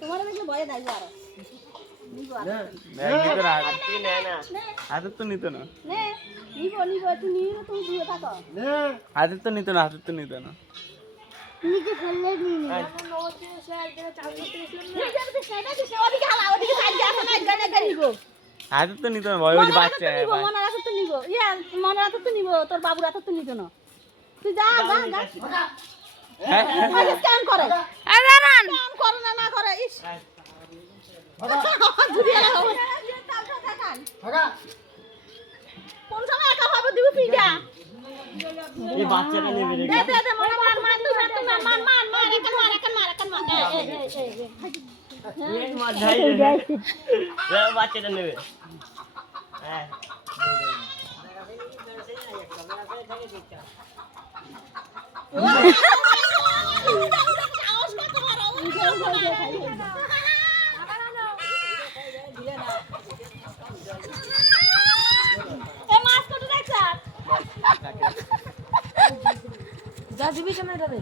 তোমার দেখলে ভয়ে নাই আরো হাতের তো নিত না নে নিব নিব তুই নিয়ে তুমি দূরে থাকো হাতের তো নিত না হাতের তো নিত না নিজে ফেললে নিয়ে নে এমন নবতে স্যার যেটা চাল করতে গেছিলাম না সেটা কি ওদিকে হালা ওদিকে সাইড দিয়ে আসো না গানে নিব হাতের তো নিত না ভয় ওই বাচ্চা মনে রাখো তো নিব ইয়া মনে রাখো তো নিব তোর বাবুর হাতে তো নিত না তুই যা যা যা স্ক্যান করে আরে রান স্ক্যান করে না করে ইস জুড়িয়ে রাখো কোন সময় একা ভাবে দিব পিঠা এই বাচ্চাটা নেবে রে দে মনে মার তুই মার এখন মার এই মার যাই রে বাচ্চাটা নেবে হ্যাঁ যা দিবি সামনে যাবে